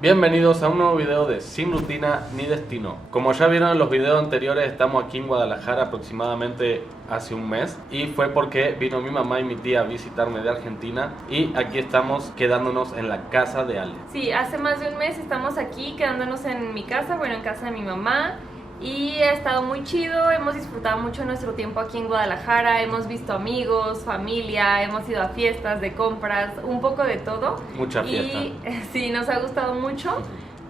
Bienvenidos a un nuevo video de Sin Rutina ni Destino. Como ya vieron en los videos anteriores, estamos aquí en Guadalajara aproximadamente hace un mes. Y fue porque vino mi mamá y mi tía a visitarme de Argentina. Y aquí estamos quedándonos en la casa de Ale. Sí, hace más de un mes estamos aquí quedándonos en mi casa, bueno, en casa de mi mamá. Y ha estado muy chido, hemos disfrutado mucho nuestro tiempo aquí en Guadalajara. Hemos visto amigos, familia, hemos ido a fiestas, de compras, un poco de todo. Mucha fiesta. Y sí, nos ha gustado mucho.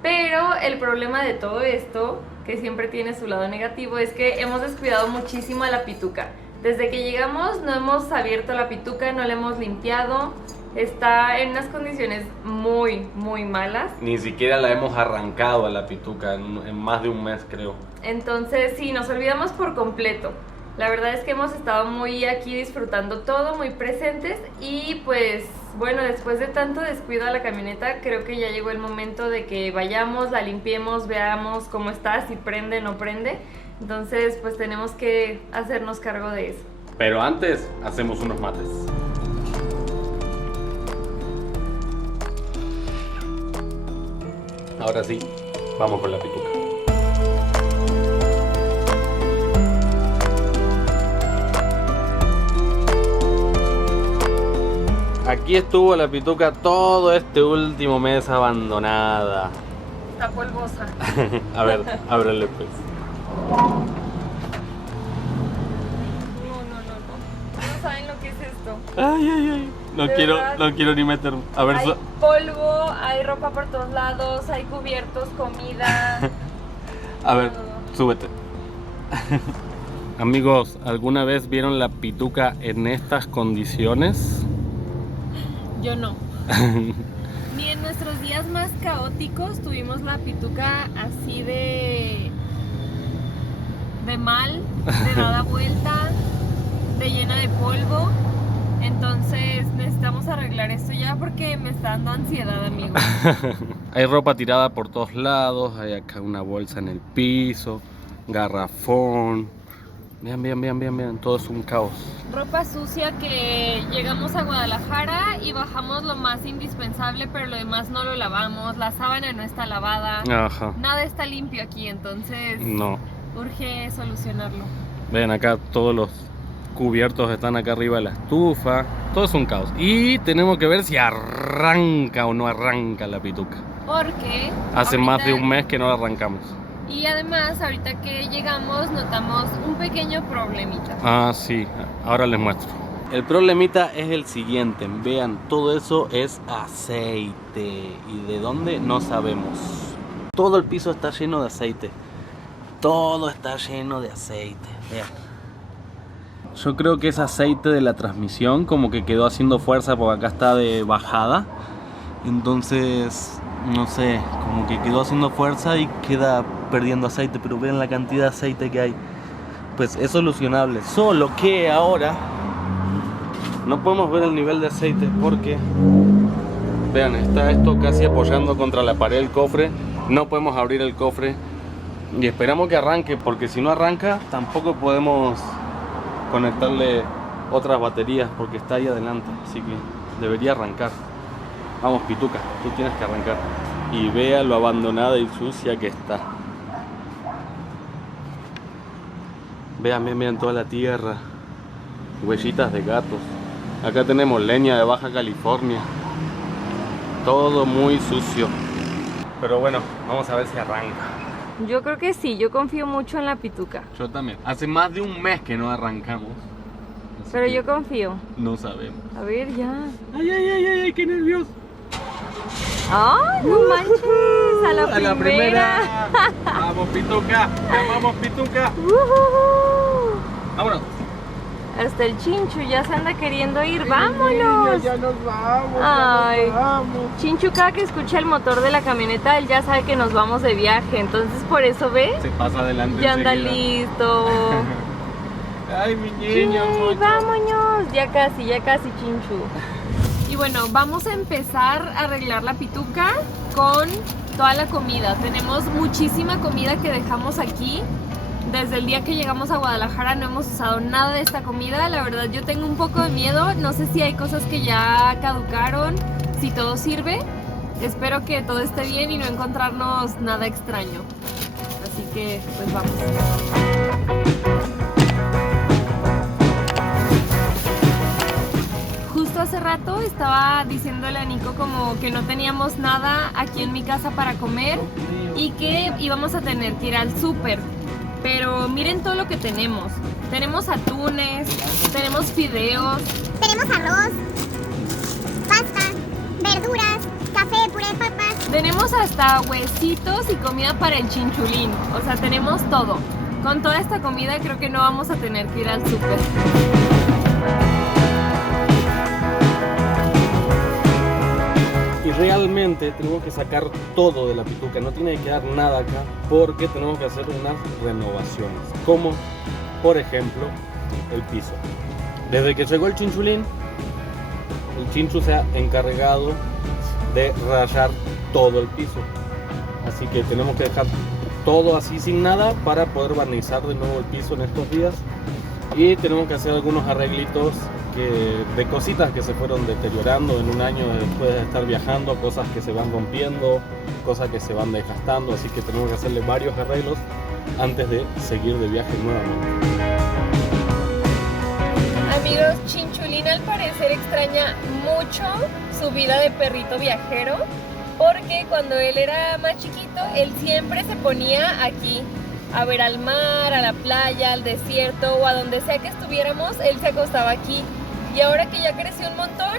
Pero el problema de todo esto, que siempre tiene su lado negativo, es que hemos descuidado muchísimo a la pituca. Desde que llegamos no hemos abierto la pituca, no la hemos limpiado. Está en unas condiciones muy malas. Ni siquiera la hemos arrancado a la pituca en más de un mes, creo. Entonces sí, nos olvidamos por completo. La verdad es que hemos estado muy aquí disfrutando todo, muy presentes. Y pues bueno, después de tanto descuido a la camioneta, creo que ya llegó el momento de que vayamos, la limpiemos, veamos cómo está, si prende o no prende. Entonces pues tenemos que hacernos cargo de eso. Pero antes hacemos unos mates. Ahora sí, vamos con la pituca. Aquí estuvo la pituca todo este último mes abandonada. Está polvosa. A ver, ábrele pues. No saben lo que es esto. Ay. No De quiero, verdad. no quiero ni meterme. A ver, Hay polvo, hay ropa por todos lados, hay cubiertos, comida. a ver, todo. súbete. Amigos, ¿alguna vez vieron la pituca en estas condiciones? Yo no. Ni en nuestros días más caóticos tuvimos la pituca así de mal, de dada vuelta, de llena de polvo. Entonces necesitamos arreglar esto ya porque me está dando ansiedad, amigo. Hay ropa tirada por todos lados, hay acá una bolsa en el piso, garrafón. Vean, todo es un caos. Ropa sucia que llegamos a Guadalajara y bajamos lo más indispensable, pero lo demás no lo lavamos. La sábana no está lavada. Ajá. Nada está limpio aquí, entonces No. urge solucionarlo. Vean acá todos los cubiertos están acá arriba de la estufa. Todo es un caos. Y tenemos que ver si arranca o no arranca la pituca. Porque Hace ahorita- más de un mes que no la arrancamos. Y además, ahorita que llegamos, notamos un pequeño problemita. Ah, sí, ahora les muestro. El problemita es el siguiente. Vean, todo eso es aceite. ¿Y de dónde? No sabemos. Todo el piso está lleno de aceite. Todo está lleno de aceite. Vean. Yo creo que es aceite de la transmisión, como que quedó haciendo fuerza porque acá está de bajada. Entonces, no sé, como que quedó haciendo fuerza y queda perdiendo aceite. Pero vean la cantidad de aceite que hay. Pues es solucionable. Solo que ahora no podemos ver el nivel de aceite porque, vean, está esto casi apoyando contra la pared del cofre. No podemos abrir el cofre y esperamos que arranque, porque si no arranca tampoco podemos conectarle otras baterías porque está ahí adelante, así que debería arrancar. Vamos, pituca, tú tienes que arrancar. Y vea lo abandonada y sucia que está. Vean toda la tierra, huellitas de gatos. Acá tenemos leña de Baja California. Todo muy sucio. Pero bueno, vamos a ver si arranca. Yo creo que sí, yo confío mucho en la pituca. Yo también. Hace más de un mes que no arrancamos. Así Pero que yo confío. no sabemos. A ver, ya. Ay, qué nervioso. ¡Ay, no manches! A la primera. Vamos, pituca. Vamos, pituca. Vámonos. Hasta el Chinchu ya se anda queriendo ir. ¡Vámonos! Ya nos vamos. Ay. Ya nos vamos. Chinchu, cada que escucha el motor de la camioneta, él ya sabe que nos vamos de viaje. Entonces, por eso, ¿ve? Se pasa adelante. Ya anda enseguida. listo. Ay, mi Sí, niña, mocho. vámonos. Ya casi, Chinchu. Y bueno, vamos a empezar a arreglar la pituca con toda la comida. Tenemos muchísima comida que dejamos aquí. Desde el día que llegamos a Guadalajara no hemos usado nada de esta comida. La verdad yo tengo un poco de miedo. No sé si hay cosas que ya caducaron, si todo sirve. espero que todo esté bien y no encontrarnos nada extraño. Así que, pues vamos. Justo hace rato estaba diciéndole a Nico como que no teníamos nada aquí en mi casa para comer y que íbamos a tener que ir al súper. Pero miren todo lo que tenemos. Tenemos atunes, tenemos fideos, Tenemos arroz, pasta, verduras, café, puré de papas. tenemos hasta huesitos y comida para el chinchulín. O sea, tenemos todo. Con toda esta comida creo que no vamos a tener que ir al súper. Y realmente tenemos que sacar todo de la pituca, no tiene que quedar nada acá porque tenemos que hacer unas renovaciones, como por ejemplo el piso. Desde que llegó el chinchulín, el chinchu se ha encargado de rayar todo el piso, así que tenemos que dejar todo así sin nada para poder barnizar de nuevo el piso en estos días, y tenemos que hacer algunos arreglitos de cositas que se fueron deteriorando en un año después de estar viajando, cosas que se van rompiendo, cosas que se van desgastando, así que tenemos que hacerle varios arreglos antes de seguir de viaje nuevamente. Amigos, Chinchulín al parecer extraña mucho su vida de perrito viajero, porque cuando él era más chiquito, él siempre se ponía aquí a ver al mar, a la playa, al desierto o a donde sea que estuviéramos, él se acostaba aquí. Y ahora que ya creció un montón,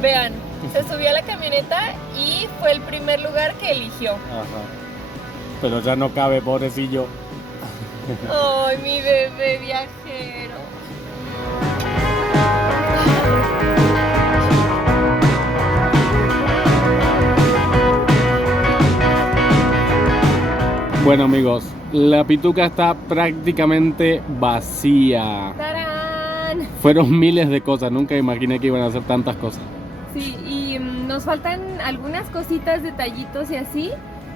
vean, se subió a la camioneta y fue el primer lugar que eligió. Ajá. Pero ya no cabe, pobrecillo. ¡Ay, mi bebé viajero! Bueno amigos, la pituca está prácticamente vacía. ¡Tarán! Fueron miles de cosas, nunca imaginé que iban a hacer tantas cosas. Sí, y nos faltan algunas cositas, detallitos y así,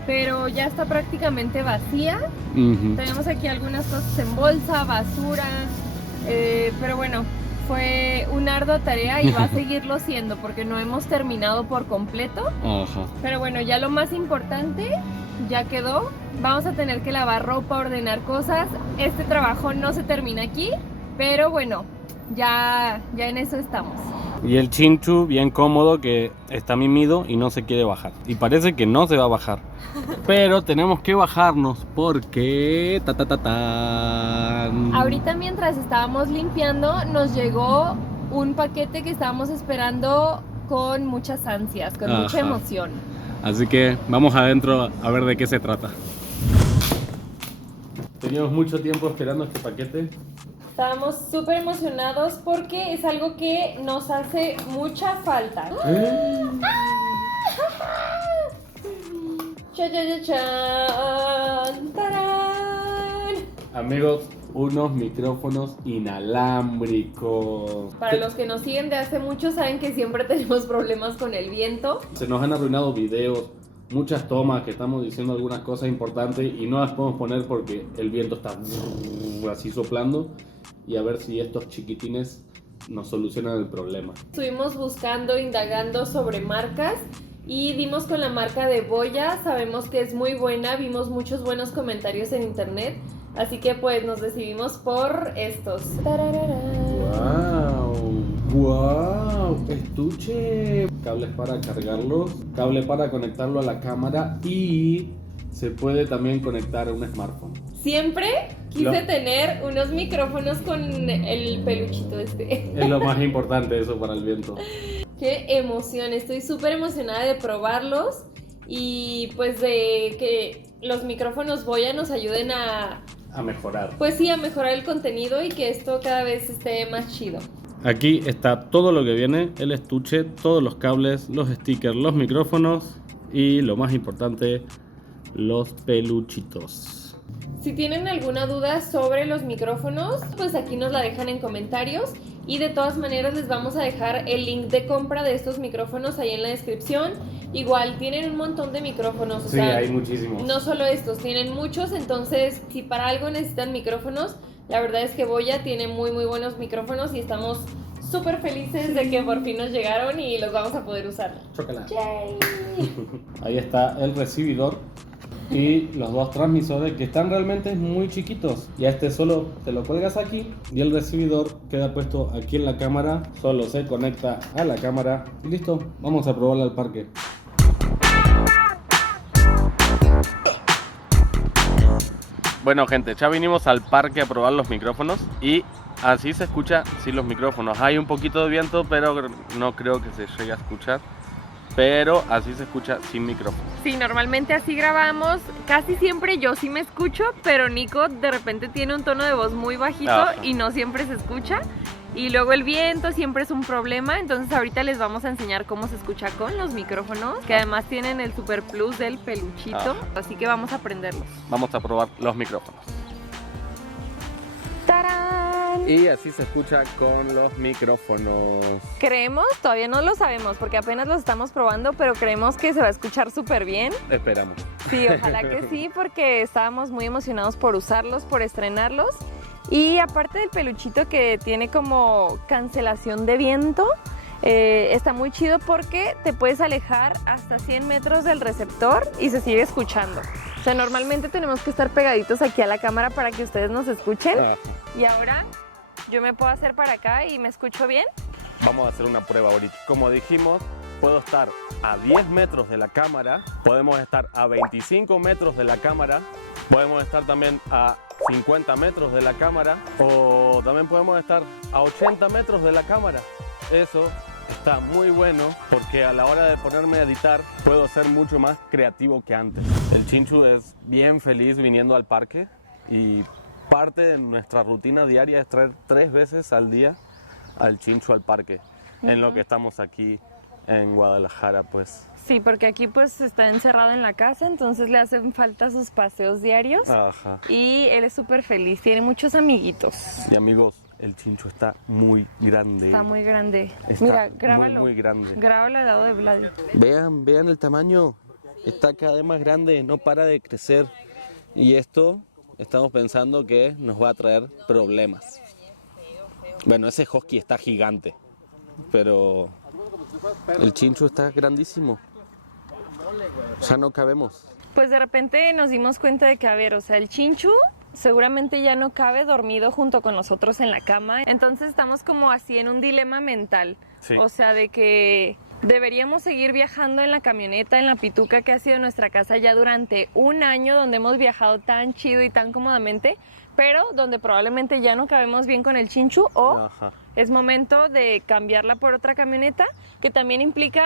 pero ya está prácticamente vacía. Tenemos aquí algunas cosas en bolsa, basura, pero bueno, fue una ardua tarea y va a seguirlo siendo porque no hemos terminado por completo. Ajá. Pero bueno, ya lo más importante ya quedó. Vamos a tener que lavar ropa, ordenar cosas. Este trabajo no se termina aquí, pero bueno, ya en eso estamos. Y el chinchu bien cómodo que está mimido y no se quiere bajar. Y parece que no se va a bajar. Pero tenemos que bajarnos porque... Ahorita mientras estábamos limpiando nos llegó un paquete que estábamos esperando con muchas ansias, con mucha Ajá. emoción. Así que vamos adentro a ver de qué se trata. Teníamos mucho tiempo esperando este paquete. Estábamos súper emocionados porque es algo que nos hace mucha falta. Cha, cha, cha, chan, tarán. Amigos, unos micrófonos inalámbricos. Para los que nos siguen de hace mucho saben que siempre tenemos problemas con el viento. Se nos han arruinado videos, muchas tomas que estamos diciendo algunas cosas importantes y no las podemos poner porque el viento está así soplando. Y a ver si estos chiquitines nos solucionan el problema. Estuvimos buscando, indagando sobre marcas y dimos con la marca de Boya. Sabemos que es muy buena, vimos muchos buenos comentarios en internet, así que pues nos decidimos por estos. ¡Wow! ¡Wow! Estuche. Cables para cargarlos, cable para conectarlo a la cámara y se puede también conectar a un smartphone. Siempre quise tener unos micrófonos con el peluchito este. Es lo más importante eso para el viento. ¡Qué emoción! Estoy súper emocionada de probarlos y pues de que los micrófonos Boya nos ayuden a mejorar. Pues sí, a mejorar el contenido y que esto cada vez esté más chido. Aquí está todo lo que viene, el estuche, todos los cables, los stickers, los micrófonos y lo más importante, los peluchitos. Si tienen alguna duda sobre los micrófonos, pues aquí nos la dejan en comentarios y de todas maneras les vamos a dejar el link de compra de estos micrófonos ahí en la descripción. Igual tienen un montón de micrófonos, o Sí, sea, hay muchísimos. no solo estos, tienen muchos, entonces si para algo necesitan micrófonos, la verdad es que Boya tiene muy buenos micrófonos y estamos súper felices de que por fin nos llegaron y los vamos a poder usar. Chocolate. ¡Yay! Ahí está el recibidor y los dos transmisores que están realmente muy chiquitos. Y a este solo te lo cuelgas aquí y el recibidor queda puesto aquí en la cámara. Solo se conecta a la cámara y listo. Vamos a probarla al parque. Bueno, gente, ya vinimos al parque a probar los micrófonos y así se escucha sin los micrófonos. Hay un poquito de viento, pero no creo que se llegue a escuchar. Pero así se escucha sin micrófono. Sí, normalmente así grabamos. Casi siempre yo sí me escucho, pero Nico de repente tiene un tono de voz muy bajito. Ajá. Y no siempre se escucha. Y luego el viento siempre es un problema. Entonces ahorita les vamos a enseñar cómo se escucha con los micrófonos, que además tienen el super plus del peluchito. Ajá. Así que vamos a aprenderlos. Vamos a probar los micrófonos. ¡Tarán! Y así se escucha con los micrófonos. Creemos, todavía no lo sabemos porque apenas los estamos probando, pero creemos que se va a escuchar súper bien. Esperamos. Sí, ojalá que sí, porque estábamos muy emocionados por usarlos, por estrenarlos. Y aparte del peluchito que tiene como cancelación de viento, está muy chido porque te puedes alejar hasta 100 metros del receptor y se sigue escuchando. O sea, normalmente tenemos que estar pegaditos aquí a la cámara para que ustedes nos escuchen. Y ahora yo me puedo hacer para acá y me escucho bien. Vamos a hacer una prueba ahorita. Como dijimos, puedo estar a 10 metros de la cámara, podemos estar a 25 metros de la cámara, podemos estar también a 50 metros de la cámara o también podemos estar a 80 metros de la cámara. Eso está muy bueno porque a la hora de ponerme a editar puedo ser mucho más creativo que antes. El Chinchu es bien feliz viniendo al parque y parte de nuestra rutina diaria es traer 3 veces al día al Chinchu al parque, en lo que estamos aquí en Guadalajara, pues. Sí, porque aquí pues está encerrado en la casa, entonces le hacen falta sus paseos diarios. Ajá. Y él es súper feliz, tiene muchos amiguitos. Y amigos, el Chinchu está muy grande. Está muy grande. Está Mira, muy, grábalo. muy grande. Grábalo al lado de Vladi. Vean el tamaño. Está cada vez más grande, no para de crecer. Y esto estamos pensando que nos va a traer problemas. Bueno, ese husky está gigante, pero el Chinchu está grandísimo. Ya no cabemos. Pues de repente nos dimos cuenta de que, a ver, o sea, el Chinchu seguramente ya no cabe dormido junto con nosotros en la cama. Entonces estamos como así en un dilema mental. Sí. O sea, de que deberíamos seguir viajando en la camioneta, en la pituca que ha sido nuestra casa ya durante un año, donde hemos viajado tan chido y tan cómodamente, pero donde probablemente ya no cabemos bien con el Chinchu, o Ajá. es momento de cambiarla por otra camioneta, que también implica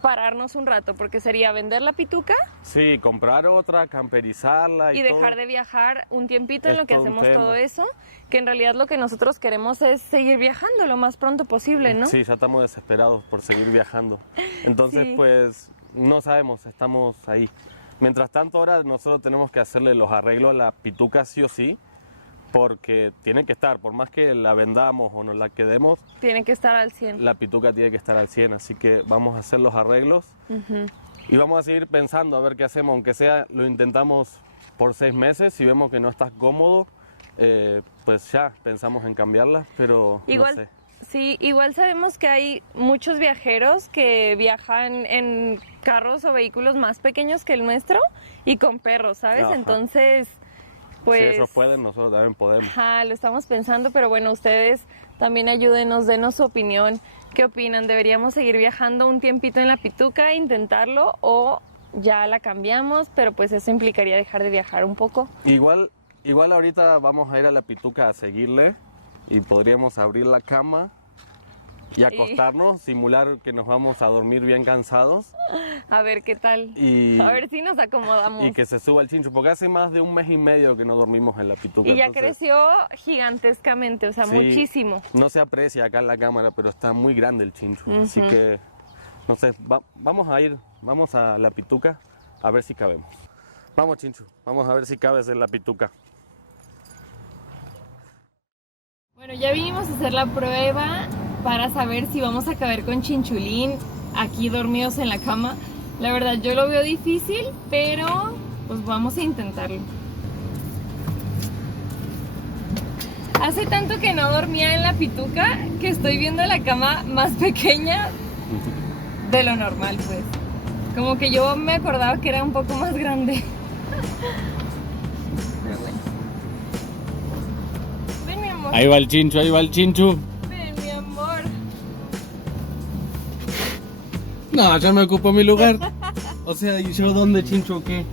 pararnos un rato, porque sería vender la pituca Sí, comprar otra, camperizarla y y dejar todo. de viajar un tiempito en Es lo que todo un hacemos tema. todo eso, que en realidad lo que nosotros queremos es seguir viajando lo más pronto posible, ¿no? Sí, ya estamos desesperados por seguir viajando. Entonces, Sí. pues, no sabemos, estamos ahí. Mientras tanto, ahora nosotros tenemos que hacerle los arreglos a la pituca sí o sí, porque tiene que estar, por más que la vendamos o nos la quedemos, Tiene que estar al 100. la pituca tiene que estar al 100, así que vamos a hacer los arreglos y vamos a seguir pensando a ver qué hacemos, aunque sea lo intentamos por 6 meses, si vemos que no estás cómodo, pues ya pensamos en cambiarla, pero Igual, no sé. sí, igual sabemos que hay muchos viajeros que viajan en carros o vehículos más pequeños que el nuestro y con perros, ¿sabes? Ajá. Entonces, pues... Si ellos pueden, nosotros también podemos. Ajá, lo estamos pensando, pero bueno, ustedes también ayúdenos, denos su opinión. ¿Qué opinan? ¿Deberíamos seguir viajando un tiempito en la pituca, intentarlo, o ya la cambiamos? Pero pues eso implicaría dejar de viajar un poco. Igual ahorita vamos a ir a la pituca a seguirle y podríamos abrir la cama y acostarnos, simular que nos vamos a dormir bien cansados A ver qué tal. y, A ver si nos acomodamos. y que se suba el Chinchu, porque hace más de 1 mes y medio que no dormimos en la pituca. Y ya entonces, creció gigantescamente, o sea, sí, muchísimo. No se aprecia acá en la cámara, pero está muy grande el Chinchu, así que, no sé, vamos a la pituca a ver si cabemos. Vamos, Chinchu, vamos a ver si cabes en la pituca. Bueno, ya vinimos a hacer la prueba para saber si vamos a caber con Chinchulín aquí dormidos en la cama. La verdad yo lo veo difícil, pero pues vamos a intentarlo. Hace tanto que no dormía en la pituca que estoy viendo la cama más pequeña de lo normal, pues. Como que yo me acordaba que era un poco más grande. Pero bueno. Ven, mi amor. Ahí va el Chinchu, ahí va el Chinchu. Ven, mi amor. No, ya me ocupó mi lugar. O sea, ¿y yo dónde, Chinchu, o qué?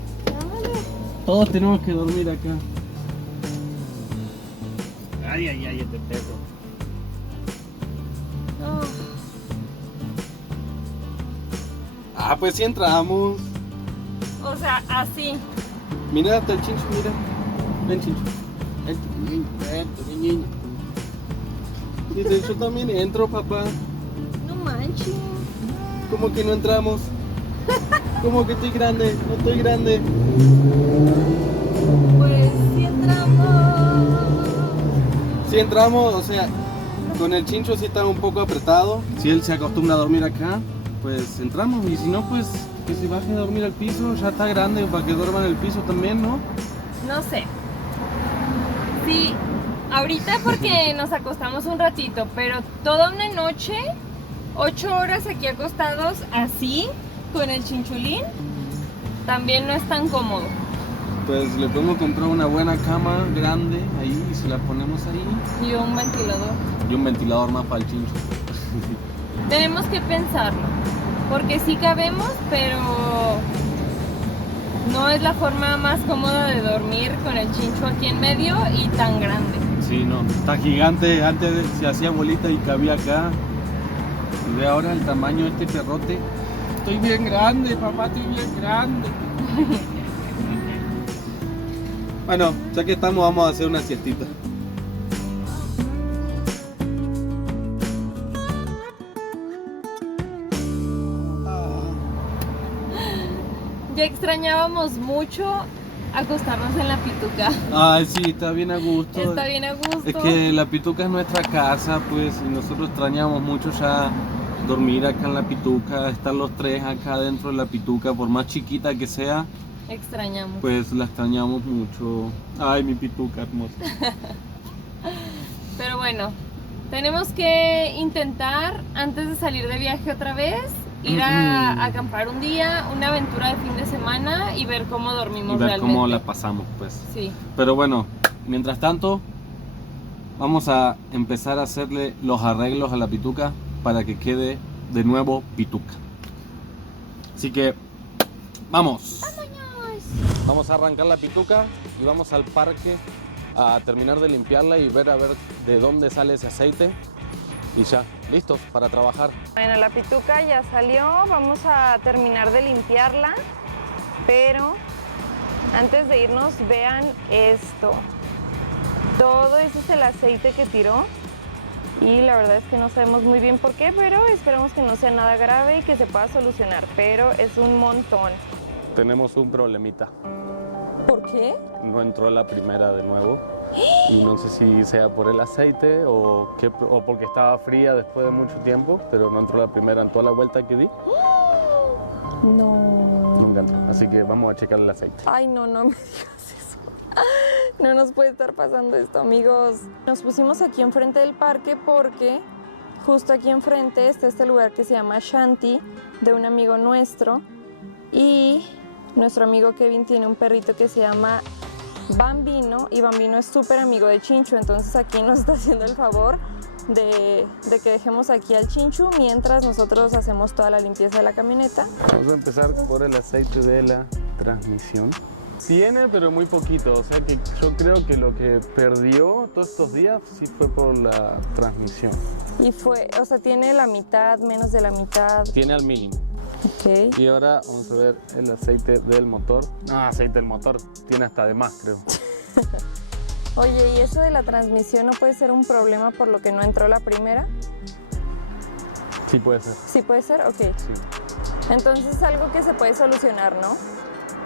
Todos tenemos que dormir acá. Ay, ay, ay, este perro. Oh. Ah, pues sí entramos. O sea, así. Mira, hasta el Chinchu, mira. Ven, Chinchu. Vente, mi niño. Dice, yo también entro, papá. No manches. ¿Cómo que no entramos? ¿Cómo que estoy grande? No estoy grande. Pues sí entramos. Si entramos, o sea, con el Chincho sí está un poco apretado. Si él se acostumbra a dormir acá, pues entramos. Y si no, pues que se baje a dormir al piso. Ya está grande para que duerma en el piso también, ¿no? No sé. Sí, ahorita porque nos acostamos un ratito, pero toda una noche, 8 horas aquí acostados así, con el chinchulín, también no es tan cómodo. Pues le podemos comprar una buena cama grande ahí y se la ponemos ahí. Y un ventilador. Y un ventilador más para el Chincho. Tenemos que pensarlo, porque sí cabemos, pero no es la forma más cómoda de dormir con el chincho aquí en medio y tan grande. Sí, no, está gigante. Antes se hacía bolita y cabía acá. Y ve ahora el tamaño de este perrote. Estoy bien grande, papá, estoy bien grande. Bueno, ya que estamos, vamos a hacer una siestita. Ya extrañábamos mucho acostarnos en la pituca. Ay, sí, está bien a gusto. Está bien a gusto. Es que la pituca es nuestra casa, pues, y nosotros extrañamos mucho ya dormir acá en la pituca, estar los tres acá dentro de la pituca, por más chiquita que sea, Extrañamos. pues la extrañamos mucho. Ay, mi pituca hermosa. Pero bueno, tenemos que intentar, antes de salir de viaje otra vez, ir a acampar un día, una aventura de fin de semana y ver cómo dormimos Y ver realmente. cómo la pasamos, pues. Sí. Pero bueno, mientras tanto, vamos a empezar a hacerle los arreglos a la pituca para que quede de nuevo pituca. Así que, ¡vamos! Vamos a arrancar la pituca y vamos al parque a terminar de limpiarla y ver a ver de dónde sale ese aceite. Y ya, listos para trabajar. Bueno, la pituca ya salió, vamos a terminar de limpiarla, pero antes de irnos vean esto. Todo ese es el aceite que tiró y la verdad es que no sabemos muy bien por qué, pero esperamos que no sea nada grave y que se pueda solucionar, pero es un montón. Tenemos un problemita. ¿Por qué? No entró la primera de nuevo. Y no sé si sea por el aceite o porque estaba fría después de mucho tiempo, pero no entró la primera en toda la vuelta que di. No. Nunca entró. Así que vamos a checar el aceite. Ay, no, no me digas eso. No nos puede estar pasando esto, amigos. Nos pusimos aquí enfrente del parque porque justo aquí enfrente está este lugar que se llama Shanti, de un amigo nuestro. Y nuestro amigo Kevin tiene un perrito que se llama Bambino, y Bambino es súper amigo de Chinchu, entonces aquí nos está haciendo el favor de que dejemos aquí al Chinchu mientras nosotros hacemos toda la limpieza de la camioneta. Vamos a empezar por el aceite de la transmisión. Tiene, pero muy poquito, o sea que yo creo que lo que perdió todos estos días sí fue por la transmisión. Y fue, o sea, tiene la mitad, menos de la mitad. Tiene al mínimo. Ok. Y ahora vamos a ver el aceite del motor. No, aceite del motor tiene hasta de más, creo. Oye, ¿y eso de la transmisión no puede ser un problema por lo que no entró la primera? Sí puede ser. ¿Sí puede ser? Ok. Sí. Entonces es algo que se puede solucionar, ¿no?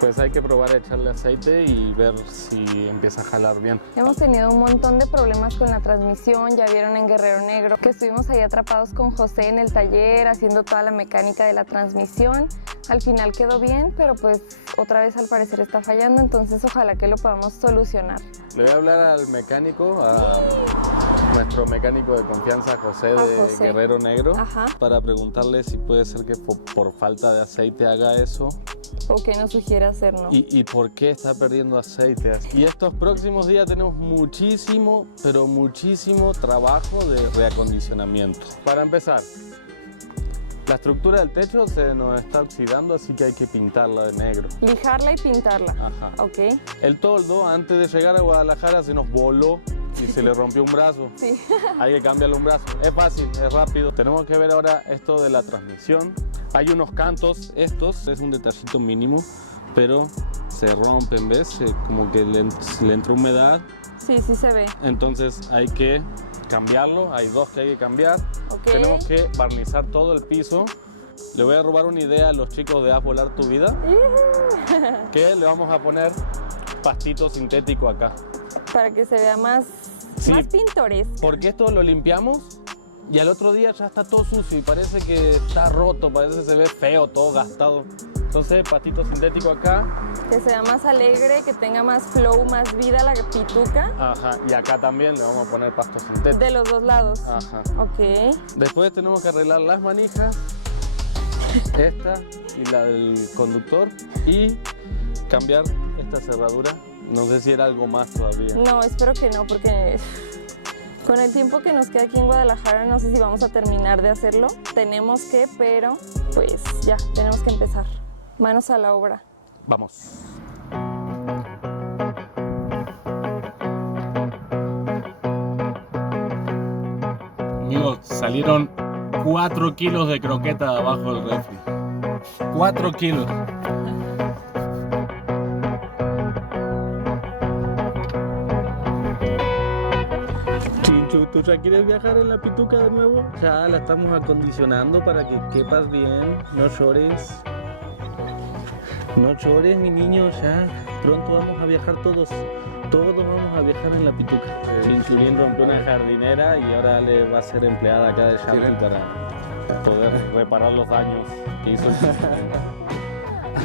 Pues hay que probar a echarle aceite y ver si empieza a jalar bien. Hemos tenido un montón de problemas con la transmisión, ya vieron en Guerrero Negro que estuvimos ahí atrapados con José en el taller haciendo toda la mecánica de la transmisión. Al final quedó bien, pero pues otra vez al parecer está fallando, entonces ojalá que lo podamos solucionar. Le voy a hablar al mecánico, a nuestro mecánico de confianza, José de José. Guerrero Negro, Ajá. para preguntarle si puede ser que por falta de aceite haga eso. ¿O qué nos sugiere hacer, no? ¿Y por qué está perdiendo aceite? Y estos próximos días tenemos muchísimo, pero muchísimo trabajo de reacondicionamiento. Para empezar, la estructura del techo se nos está oxidando, así que hay que pintarla de negro. Lijarla y pintarla. Ajá. Ok. El toldo, antes de llegar a Guadalajara, se nos voló y se le rompió un brazo. Sí. Hay que cambiarle un brazo. Es fácil, es rápido. Tenemos que ver ahora esto de la transmisión. Hay unos cantos, estos es un detallito mínimo, pero se rompen, ¿ves? Como que le entró humedad, Sí, sí se ve. entonces hay que cambiarlo. Hay dos que hay que cambiar. Ok. Tenemos que barnizar todo el piso. Le voy a robar una idea a los chicos de Haz Volar Tu Vida, que le vamos a poner pastito sintético acá. Para que se vea más, Sí. más pintoresco. Porque esto lo limpiamos y al otro día ya está todo sucio y parece que está roto, parece que se ve feo, todo gastado. Entonces, pastito sintético acá. Que sea más alegre, que tenga más flow, más vida la pituca. Ajá, y acá también le vamos a poner pasto sintético. De los dos lados. Ajá. Ok. Después tenemos que arreglar las manijas, esta y la del conductor, y cambiar esta cerradura. No sé si era algo más todavía. No, espero que no, porque con el tiempo que nos queda aquí en Guadalajara, no sé si vamos a terminar de hacerlo. Tenemos que, pero pues ya, tenemos que empezar. Manos a la obra. Vamos. Amigos, salieron 4 kilos de croqueta de abajo del refri. 4 kilos. Chinchu, ¿tú ya quieres viajar en la pituca de nuevo? Ya la estamos acondicionando para que quepas bien, no llores. No llores, mi niño, ya pronto vamos a viajar todos. Todos vamos a viajar en la pituca. Chinchulín rompió una jardinera y ahora le va a ser empleada acá de Shanti para poder reparar los daños que hizo el Chinchulín.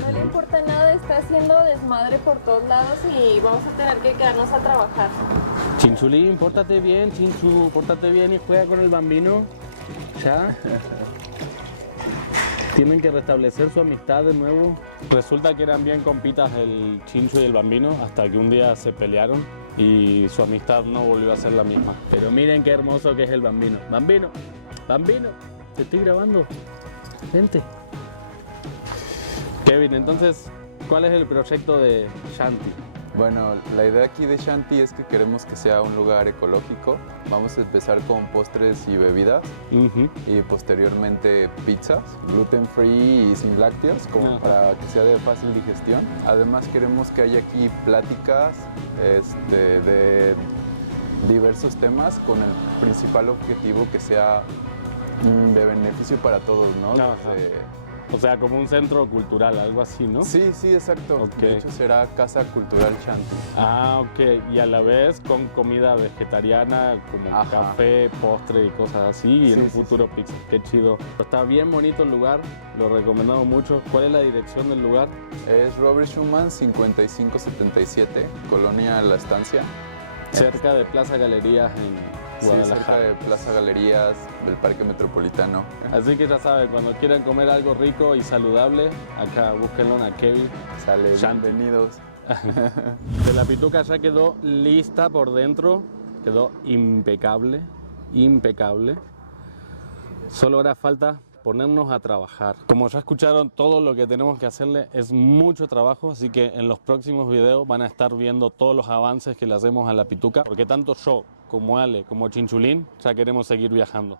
No le importa nada, está haciendo desmadre por todos lados y vamos a tener que quedarnos a trabajar. Chinchulín, pórtate bien, Chinchu, pórtate bien y juega con el bambino. ¿Ya? Tienen que restablecer su amistad de nuevo. Resulta que eran bien compitas el Chinchu y el bambino hasta que un día se pelearon y su amistad no volvió a ser la misma. Pero miren qué hermoso que es el bambino. Bambino, bambino, te estoy grabando. Vente. Kevin, entonces, ¿cuál es el proyecto de Shanti? Bueno, la idea aquí de Shanti es que queremos que sea un lugar ecológico. Vamos a empezar con postres y bebidas y posteriormente pizzas, gluten free y sin lácteos, como Ajá. para que sea de fácil digestión. Además queremos que haya aquí pláticas de diversos temas con el principal objetivo que sea de beneficio para todos, ¿no? Ajá. O sea, como un centro cultural, algo así, ¿no? Sí, sí, exacto. Ok. De hecho será Casa Cultural Shanti. Ah, ok. Y a la vez con comida vegetariana, como Ajá. café, postre y cosas así, y en Sí, un sí, futuro pizza. Qué chido. Está bien bonito el lugar, lo recomendamos mucho. ¿Cuál es la dirección del lugar? Es Robert Schumann 5577, Colonia La Estancia. Cerca de Plaza Galerías en Sí, cerca Guadalajara. de Plaza Galerías del Parque Metropolitano. Así que ya saben, cuando quieran comer algo rico y saludable, acá búsquenlo a Kevin. Sale, Shanti. bienvenidos. De la pituca ya quedó lista por dentro, quedó impecable, impecable. Solo ahora falta ponernos a trabajar. Como ya escucharon, todo lo que tenemos que hacerle es mucho trabajo, así que en los próximos videos van a estar viendo todos los avances que le hacemos a la pituca, porque tanto yo como Ale como Chinchulín ya queremos seguir viajando.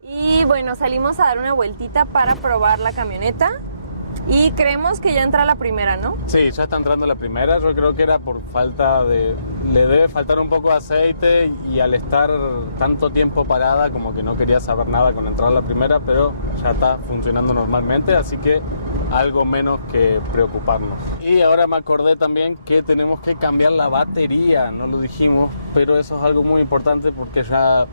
Y bueno, salimos a dar una vueltita para probar la camioneta. Y creemos que ya entra la primera, ¿no? Sí, ya está entrando la primera. Yo creo que era por falta de... Le debe faltar un poco de aceite y al estar tanto tiempo parada como que no quería saber nada con entrar la primera, pero ya está funcionando normalmente, así que algo menos que preocuparnos. Y ahora me acordé también que tenemos que cambiar la batería, no lo dijimos, pero eso es algo muy importante porque ya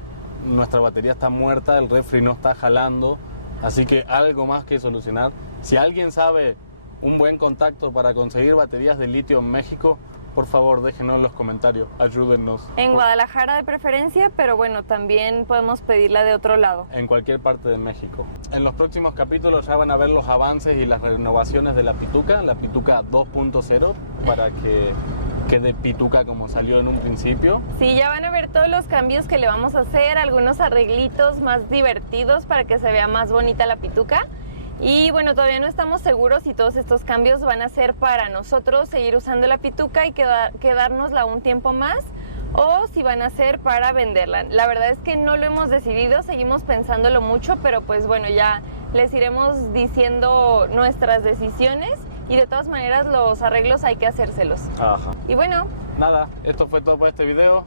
nuestra batería está muerta, el refri no está jalando, así que algo más que solucionar. Si alguien sabe un buen contacto para conseguir baterías de litio en México, por favor déjenos en los comentarios, ayúdennos. En Guadalajara de preferencia, pero bueno, también podemos pedirla de otro lado. En cualquier parte de México. En los próximos capítulos ya van a ver los avances y las renovaciones de la Pituca 2.0, para que quede Pituca como salió en un principio. Sí, ya van a ver todos los cambios que le vamos a hacer, algunos arreglitos más divertidos para que se vea más bonita la Pituca. Y bueno, todavía no estamos seguros si todos estos cambios van a ser para nosotros seguir usando la Pituca y quedárnosla un tiempo más, o si van a ser para venderla. La verdad es que no lo hemos decidido, seguimos pensándolo mucho, pero pues bueno, ya les iremos diciendo nuestras decisiones y de todas maneras los arreglos hay que hacérselos. Ajá. Y bueno, Nada, esto fue todo por este video.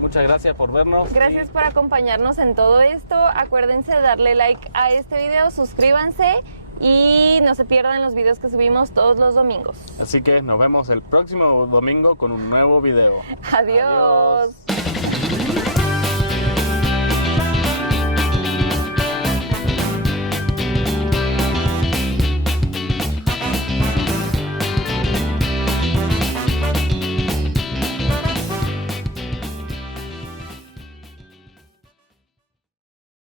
Muchas gracias por vernos. gracias por acompañarnos en todo esto. Acuérdense de darle like a este video, suscríbanse y no se pierdan los videos que subimos todos los domingos. Así que nos vemos el próximo domingo con un nuevo video. Adiós. Adiós.